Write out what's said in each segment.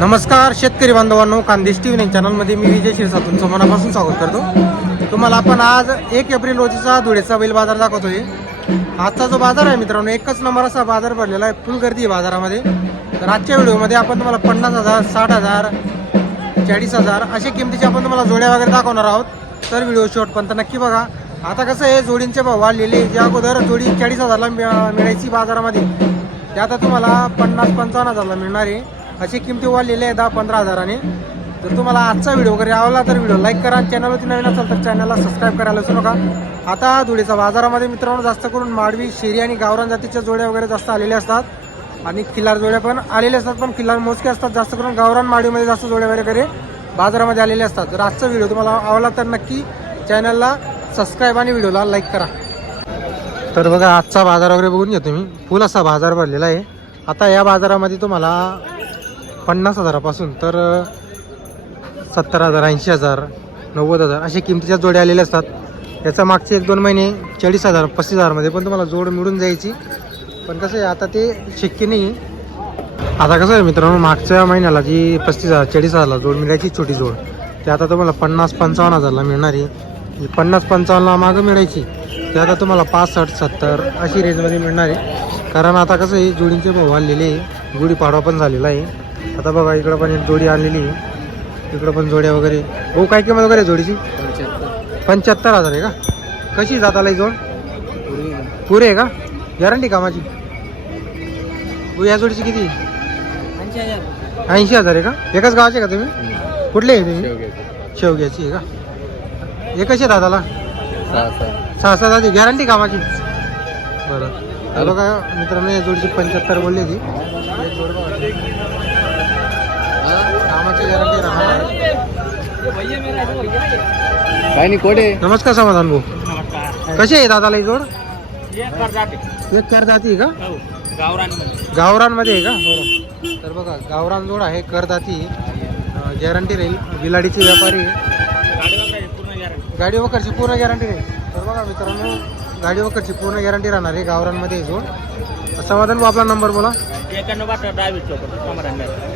नमस्कार शेतकरी बांधवांनो कांदेश टी व्ही चॅनलमध्ये मी विजय शिरसा तुमचं मनापासून स्वागत करतो. तुम्हाला आपण आज एक एप्रिल रोजीचा धुळेचा बैल बाजार दाखवतोय. आजचा जो बाजार आहे मित्रांनो एकच नंबर असा बाजार भरलेला आहे फुल गर्दी आहे बाजारामध्ये. तर आजच्या व्हिडिओमध्ये आपण तुम्हाला पन्नास हजार साठ हजार चाळीस हजार अशा किमतीचे आपण तुम्हाला जोड्या वगैरे दाखवणार आहोत. तर व्हिडिओ शॉर्टपर्यंत नक्की बघा. आता कसं आहे जोडींचे भाव वाढलेले जे अगोदर जोडी चाळीस हजारला मिळायची बाजारामध्ये ते आता तुम्हाला पन्नास पंचावन्न हजारला मिळणार आहे. अशी किमती वाढलेली आहे दहा पंधरा हजाराने. जर तुम्हाला आजचा व्हिडिओ वगैरे आवडला तर व्हिडिओ लाईक करा चॅनलवरती नवीन असाल तर चॅनलला सबस्क्राईब करायला विसरू नका. आता धुळेचा बाजारामध्ये मित्रांनो जास्त करून माडवी शेरी आणि गावरान जातीच्या जोड्या वगैरे जास्त आलेल्या असतात. आणि किल्लार जोड्या पण आलेल्या असतात पण किल्लार मोजके असतात. जास्त करून गावरान माडवीमध्ये जास्त जोड्या वगैरे बाजारामध्ये आलेले असतात. जर आजचा व्हिडिओ तुम्हाला आवडला तर नक्की चॅनलला सबस्क्राईब आणि व्हिडिओला लाईक करा. तर बघा आजचा बाजार वगैरे बघून घ्या तुम्ही. फुल असा बाजार भरलेला आहे. आता या बाजारामध्ये तुम्हाला पन्नास हजारापासून तर सत्तर हजार ऐंशी हजार नव्वद हजार अशा किमतीच्या जोड्या आलेल्या असतात. याचा मागचे एक दोन महिने चाळीस हजार पस्तीस हजारमध्ये पण तुम्हाला जोड मिळून जायची. पण कसं आहे आता ते शक्य नाही. आता कसं आहे मित्रांनो मागच्या महिन्याला जी पस्तीस हजार चाळीस हजारला जोड मिळायची छोटी जोड ते आता तुम्हाला पन्नास पंचावन्न हजारला मिळणार. आहे जी पन्नास पंचावन्नला मागं मिळायची ते आता तुम्हाला पासष्ट सत्तर अशी रेंजमध्ये मिळणार. आहे कारण आता कसं आहे जोडींचे भाव वाढलेले आहे. गुढीपाडवा पण झालेला आहे. आता बघा इकडं पण एक जोडी आणलेली आहे. इकडं पण जोड्या वगैरे. भाऊ काय किंमत वगैरे जोडीची? पंच्याहत्तर हजार आहे का? कशी जाताला जोड? पुरे आहे का? गॅरंटी कामाची? भाऊ या जोडीची किती? ऐंशी हजार आहे का? एकाच गावाचे का तुम्ही? कुठले आहे तुम्ही? शेवग्याची आहे का? एकच आहे दादाला? सहा सहा दादी गॅरंटी कामाची? बरं. हॅलो का मित्रांनो या जोडीची पंच्याहत्तर बोलली ती काय नाही कोडे नमस्कार समाधान भाऊ. कशी आहे दादाला ही जोड? एक कर जाती. का? गावरानमध्ये. आहे का? तर बघा गावरान जोड आहे करदाती गॅरंटी राहील. बिलाडीचे व्यापारी. गाडी वकरची पूर्ण गॅरंटी. राहील. तर बघा मित्रांनो गाडी वकरची पूर्ण गॅरंटी राहणार आहे गावरानमध्ये आहे जोड. समाधान भाऊ आपला नंबर बोला.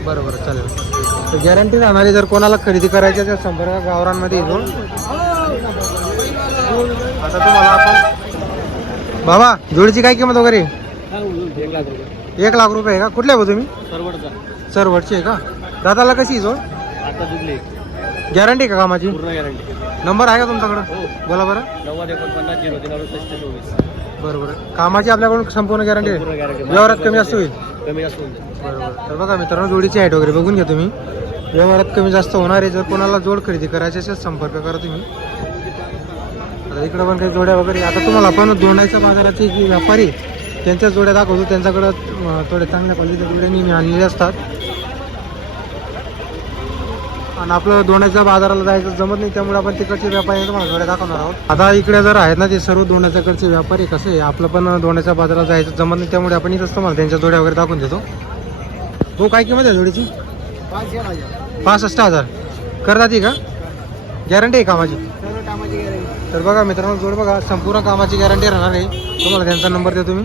बरं बरं चालेल. तर गॅरंटी राहणार जर कोणाला खरेदी करायची असेल संपर्क गावरानमध्ये आहे जोड आता तुम्हाला आपण बाबा जोडीची काय किंमत वगैरे? एक लाख रुपये आहे का? कुठले आहे भाऊ तुम्ही? सरवडचा. आहे का? दादाला कशी दुबले गॅरंटी का कामाची? नंबर आहे का तुमच्याकडं? हो. बोला बरं. नव्वद एकोणपन्नास झिरो तीन अडुसष्ट चोवीस. बरं बरं कामाची आपल्याकडून संपूर्ण गॅरंटी आहे. व्यवहारात कमी जास्त होईल. कमी जास्त होऊन जाईल. बरोबर. तर बघा मित्रांनो जोडीची हाईट वगैरे बघून घ्या तुम्ही. व्यवहारात कमी जास्त होणार आहे जर कोणाला जोड खरेदी करायची असेल संपर्क करा तुम्ही. आता इकडं पण काही जोड्या वगैरे आता तुम्हाला आपण दोंडायच्या बाजाराचे व्यापारी त्यांच्या जोड्या दाखवतो. त्यांच्याकडं थोड्या चांगल्या क्वालिटीच्या जोड्या नेहमी आणलेल्या असतात. आणि आपलं दोंडाच्या बाजाराला जायचं जमत नाही त्यामुळे आपण तिकडचे व्यापारी तुम्हाला जोड्या दाखवणार आहोत. आता इकडे जर आहेत ना ते सर्व दोंडाच्याकडचे व्यापारी कसे आहे? आपलं पण दोंडाच्या बाजाराला जायचं जमत नाही त्यामुळे आपण इथंच तुम्हाला त्यांच्या जोड्या वगैरे दाखवून देतो. हो काय किंमत आहे जोडीची? पासष्ट हजार. करतात ती का? गॅरंटी आहे कामाची? तर बघा मित्रांनो जोड बघा संपूर्ण कामाची गॅरंटी राहणार आहे. तुम्हाला त्यांचा नंबर देतो मी.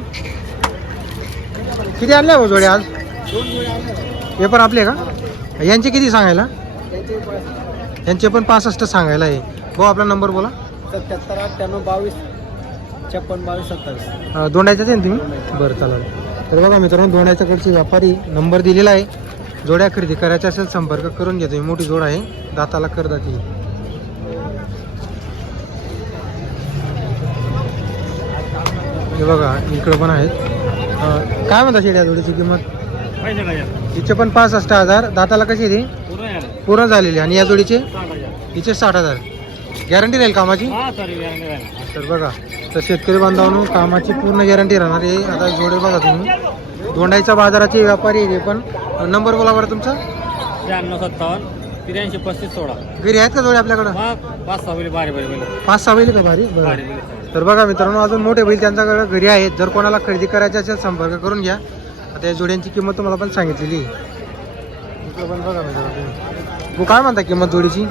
किती आणल्या हो जोडे आज? हे पण आपले का? यांचे किती सांगायला? यांचे पण पासष्ट सांगायला आहे. भाऊ आपला नंबर बोला. सत्याहत्तर अठ्ठ्याण्णव बावीस छप्पन बावीस सत्तावीस. अं, दोंडायच्याच आहे ना तुम्ही? बरं चालेल. तर बघा मित्रांनो दोंडाच्याकडचे व्यापारी नंबर दिलेला आहे. जोड्या खरेदी करायच्या असेल संपर्क करून घ्या तुम्ही. मोठी जोड आहे. दाताला करदाती हे. बघा इकडं पण आहेत. अं, काय म्हणता शेड्या जोडीची किंमत? हिचे पण पासष्ट हजार. दाताला कशी आहे ती? पूर्ण झालेली. आणि या जोडीचे? हिचे साठ हजार. गॅरंटी राहील कामाची? हा तर बघा. तर शेतकरी बांधवांनो कामाची पूर्ण गॅरंटी राहणार आहे. आता जोडे बघा तुम्ही. दोंडाईचा बाजाराचे व्यापारी आहे पण. नंबर बोला बरं तुमचा. शहाण्णव सत्तावन्न त्र्याऐंशी पस्तीस सोळा. घरी आहेत का जोडे आपल्याकडं? पाच सहा बैल पाच सहा बैल का भारी बारे. तर बघा मित्रांनो अजून मोठे बैल त्यांच्याकडे घरी आहेत. जर कोणाला खरेदी करायची असेल संपर्क करून घ्या. आता या जोड्यांची किंमत तुम्हाला पण सांगितलेली आहे. पण बघा मित्रांनो. तू काय म्हणता किंमत जोडीची?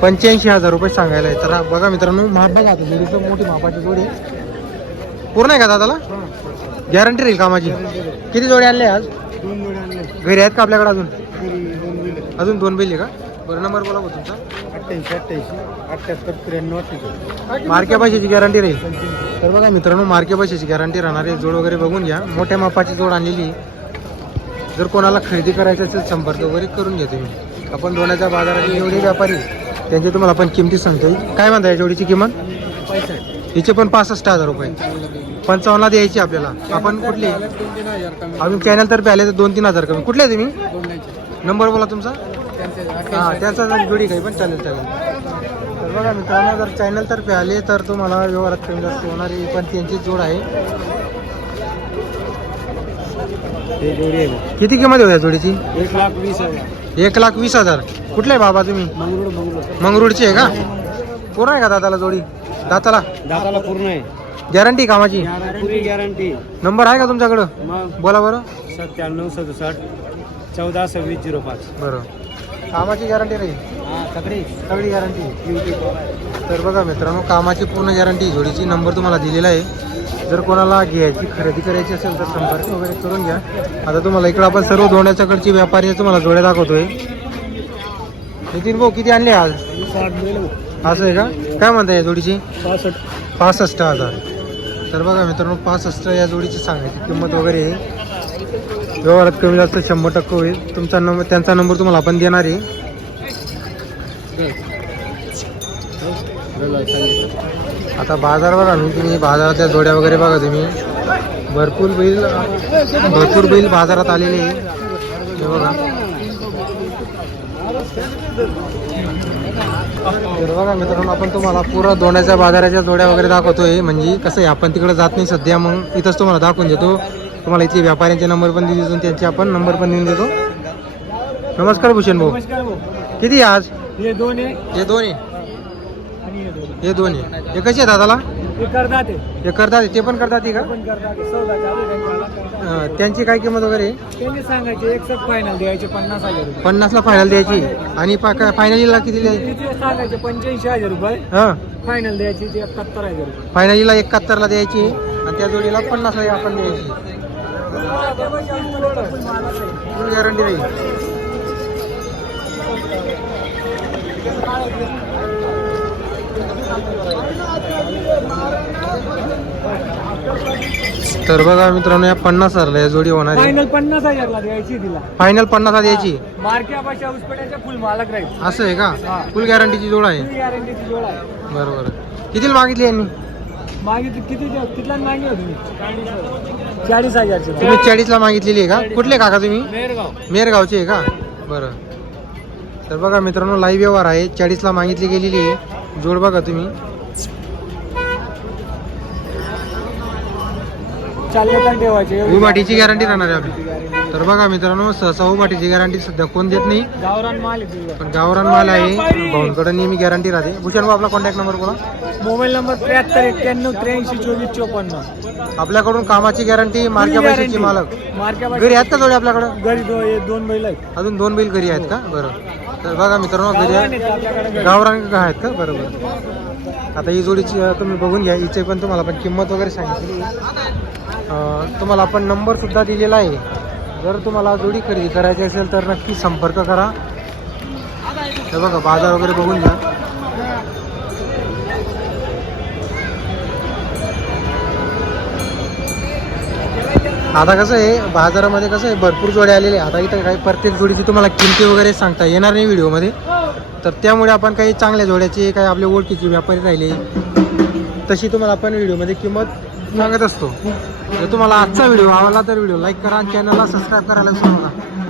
पंच्याऐंशी हजार रुपये. सांगायला आहे. तर बघा मित्रांनो माप बघा आता जोडीचं मोठी मापाची जोडी आहे. पूर्ण आहे का दादाला? गॅरंटी राहील कामाची किती जोडी आणले आज? घरी आहेत का आपल्याकडे अजून? घरी दोन बैल अजून दोन बैल का? बरं नंबर बोला भाऊ तुमचा. अठ्ठ्याऐंशी अठ्ठ्याऐंशी अठ्ठ्याहत्तर त्र्याण्णव अठ्ठेचाळीस. मार्के भाषेची गॅरंटी राहील. तर बघा मित्रांनो मार्के भाषेची गॅरंटी राहणार आहे. जोड वगैरे बघून घ्या. मोठ्या मापाची जोड आणलेली आहे. जर कोणाला खरेदी करायचं असेल संपर्क वगैरे करून घ्या तुम्ही आपण दोन्याच्या बाजाराचे जेवढे व्यापारी त्यांचे तुम्हाला आपण किमती सांगता. येईल काय म्हणता या जोडीची किंमत? हिचे पण पासष्ट हजार रुपये. पंचावन्नला द्यायची आपल्याला. आपण कुठली? आम्ही चॅनल तर्फे आले तर दोन तीन हजार कमी. कुठले आहे तुम्ही? नंबर बोला तुमचा. हां त्याचा जर जोडी काही पण चालेल चालेल. तर बघा मित्रांनो जर चॅनल तर आले तर तुम्हाला व्यवहारात कमी जास्त होणारी पण त्यांची जोड आहे. जोडी आहे किती किंमत होत्या जोडीची? एक लाख वीस हजार. एक लाख वीस हजार. कुठले आहे बाबा तुम्ही? मंगळूर मंगरुळची आहे का? पूर्ण आहे का दाताला जोडी? दाताला? दादाला पूर्ण आहे. गॅरंटी कामाची? पुरी गॅरंटी. नंबर आहे का तुमच्याकडं? मग? बोला बरं. सत्त्याण्णव सदुसष्ट चौदा सव्वीस झिरो पाच. बरं. कामाची गॅरंटी राहील हा तकडे सगळी गॅरंटी. तर बघा मित्रांनो कामाची पूर्ण गॅरंटी जोडीची नंबर तुम्हाला दिलेला आहे. जर कोणाला घ्यायची खरेदी करायची असेल तर संपर्क वगैरे करून घ्या. आता तुम्हाला इकडं आपण सर्व धोण्याच्याकडची व्यापारी आहे, तुम्हाला जोड्या दाखवतोय. नितीन भाऊ किती आणले आज? असं आहे का? काय म्हणता या जोडीची? पासष्ट पासष्ट हजार. तर बघा मित्रांनो पासष्ट या जोडीची सांगायची किंमत वगैरे आहे. व्यवहारात कमी जास्त शंभर टक्के होईल. तुमचा नंबर त्यांचा नंबर तुम्हाला आपण देणार आहे. आता बाजार बघा मी तुम्ही बाजारातल्या जोड्या वगैरे बघा तुम्ही. भरपूर बैल भरपूर बैल बाजारात आलेले आहे. हे बघा. तर बघा मित्रांनो आपण तुम्हाला पूर्ण दोण्याच्या बाजाराच्या जोड्या वगैरे दाखवतोय. म्हणजे कसं आहे आपण तिकडे जात नाही सध्या मग इथंच तुम्हाला दाखवून देतो. तुम्हाला इथले व्यापाऱ्यांचे नंबर पण देतो त्यांचे आपण नंबर पण देऊन देतो. नमस्कार भूषण भाऊ. किती आहे आज? हे दोन हे दोन आहे. हे दोन हे कसे आहे दादाला? हे करतात ते हे करतात ते पण करतात ते का पण करतात सौदा चालू आहे त्यांच्यावाला करतात. अं, त्यांची काय किंमत वगैरे? आहे? त्यांनी सांगायचे एक सब फायनल द्यायचे पन्नास हजार रुपये. पन्नासला फायनल द्यायची. आणि फायनलीला किती द्यायची? सांगायचे पंच्याऐंशी हजार रुपये. हां. फायनल द्यायची ते एकाहत्तर हजार रुपये. फायनलीला एकाहत्तरला द्यायची आणि त्या जोडीला पन्नासला आपण द्यायची. फुल गॅरंटी राहील. तर बघा मित्रांनो या पन्नास हजारला या जोडी होणार आहे. फायनल पन्नास हजारला द्यायची तिला. फायनल मार्क्या भाषा उस्पट्याच्या फुल मालक राहील. असं आहे का. फुल गॅरंटीची जोड आहे. गॅरंटीची जोड आहे. बरोबर. कितीला मागितली यांनी? मागे ते किती कितीला मागे तुम्ही चाळीस हजारचे. तुम्ही चाळीसला मागितलेली आहे का? कुठले काका तुम्ही? मेरगाव. मेरगावचे आहे का? बरं. तर बघा मित्रांनो लाईव्ह व्यवहार आहे. चाळीसला मागितली गेलेली आहे. जोड बघा तुम्ही. चालले तर ठेवायचे. उभाटीची गॅरंटी राहणार आहे आपली. तर बघा मित्रांनो सहसा उभाटीची गॅरंटी सध्या कोण देत नाही. गावरान माल आहे तुझा पण गावरान माल आहे. भाऊंकडे नेहमी गॅरंटी राहते. भूषण भाऊ आपला कॉन्टॅक्ट नंबर बोला. मोबाईल नंबर त्र्याहत्तर एक्क्याण्णव त्र्याऐंशी चोवीस चोपन्न. आपल्याकडून कामाची गॅरंटी मार्क्या पैशाची मालक. घरी आहेत का जोडे आपल्याकडं? घरी दो हे दोन बैल आहेत. अजून दोन बैल घरी आहेत का? बरं. तर बघा मित्रांनो घरी गावरान आहेत का? बरोबर. आता ही जोडीची तुम्ही बघून घ्या. हिचे पण तुम्हाला पण किंमत वगैरे सांगितली. तुम्हाला आपण नंबरसुद्धा दिलेला आहे. जर तुम्हाला जोडी खरेदी करायची असेल तर नक्की संपर्क करा. हे बघा बाजार वगैरे बघून घ्या. आता कसं आहे बाजारामध्ये कसं आहे भरपूर जोड्या आलेले आहे. आता इथं काही प्रत्येक जोडीची तुम्हाला किमती वगैरे सांगता येणार नाही व्हिडिओमध्ये. तर त्यामुळे आपण काही चांगल्या जोड्याचे काही आपले ओळखीचे व्यापारी राहिले. तशी तुम्हाला आपण व्हिडिओमध्ये किंमत सांगत असतो. जर तुम्हाला आजचा व्हिडिओ आवडला तर व्हिडिओ लाईक करा आणि चॅनलला सबस्क्राईब करायला विसरू नका.